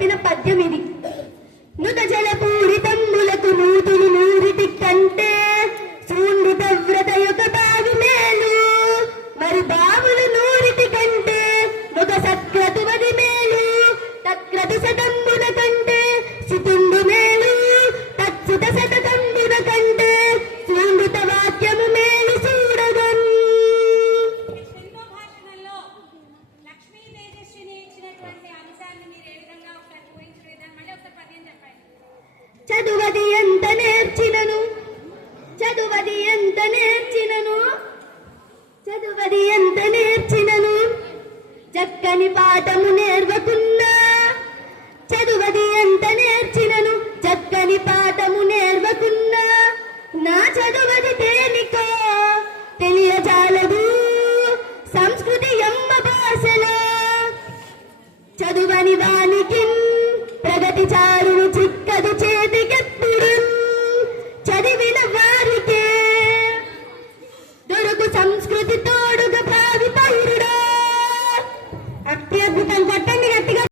పద్యం ఇది. నుత జలపూరితమ్ములకు నూతులు నూరిటి కంటే సూండిత వ్రత యొక్క బావి మేలు. మరి బావులు నూరిటి కంటే నుత సక్రతువది మేలు. తక్రతు శతంబున కంటే సుతుండు మేలు. తత్సుత శతకంబున కంటే సూండిత వాక్యము మేలు చూడగం. చదువది ఎంత నేర్చినను చదువది ఎంత నేర్చినను చదువది ఎంత నేర్చినను చక్కని పాఠము నేర్వకున్నా. చదువది ఎంత నేర్చినను చక్కని పాఠము నేర్వకున్నా. నా చదువు